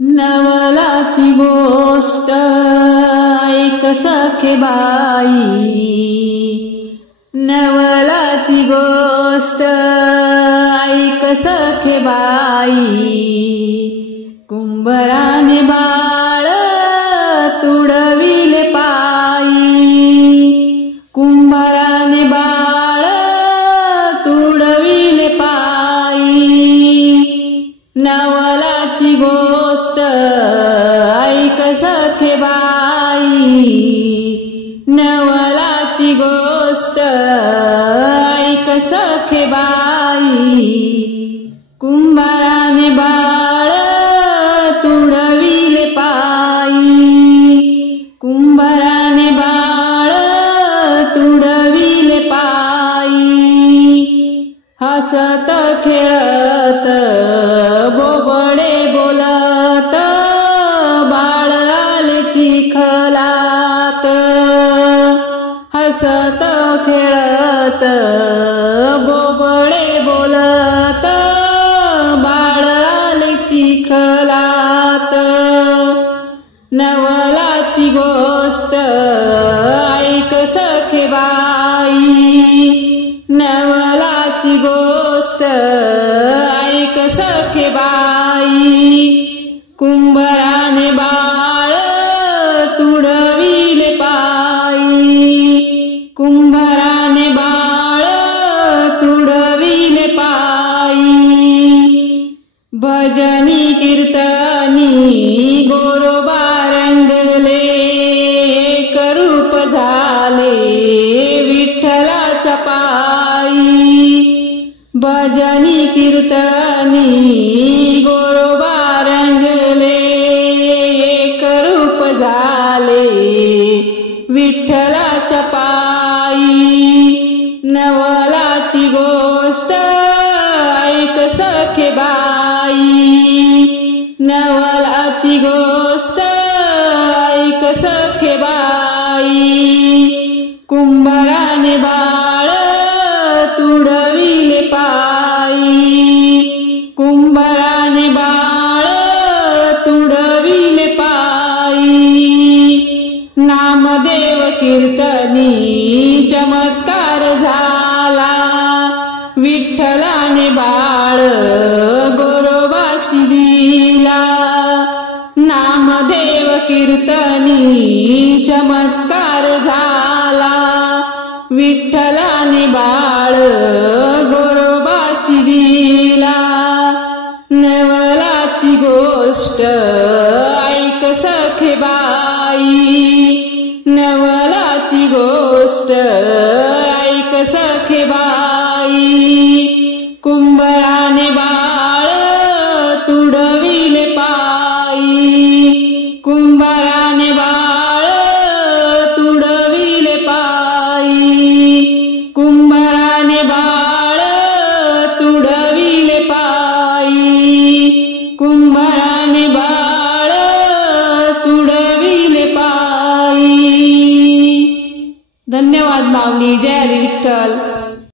नवलाची गोष्ट ऐक सखे बाई, नवलाची गोष्ट ऐक सखे बाई। कुंभाराने बाळ तुडविले पायी, कुंभाराने बाळ तुडविले पायी। नवलाची गोष्ट ऐक सखे बाई, नवलाची गोष्ट ऐक सखे बाई। कुंभाराने बाळ तुडविले पायी, कुंभाराने बाळ तुडविले पायी। हसत खेळत बोबडे बोलत बाळ आले चिखलात, हसत खेळत बोबडे बोलत बाळ आले चिखलात। नवलाची गोष्ट ऐक सखे बाई, नवलाची गोष्ट ऐक सखे बाई। कुंभाराने बाळ तुडविले पायी, कुंभाराने बाळ तुडविले पायी। भजनी कीर्तनी गोरोबा रंगले, एक रूप झाले विठ्ठलाच्या पायी। भजनी कीर्तनी गोरोबा रंगले, एक रूप झाले विठ्ठलाच्या पायी। नवलाची गोष्ट ऐक सखे बाई, नवलाची गोष्ट ऐक सखे बाई। कुंभाराने बाळ तुडविले पायी, कुंभाराने बाळ तुडविले पायी। नामदेव कीर्तनी चमत्कार झाला, विठ्ठलाने बाळ गोरोबाशी दिला। नामदेव कीर्तनी चमत्कार झाला, विठ्ठलाने बाळ गोरोबाशी दिला। नवलाची गोष्ट ऐक सखे बाई, नवलाची गोष्ट ऐक सखे बाई। कुंभाराने बाळ तुडविले पायी, कुंभाराने बाळ तुडविले पायी। कुंभाराने बाळ तुडविले पायी, कुंभाराने बाळ तुडविले पायी। धन्यवाद माऊली। जय हरी विठ्ठल।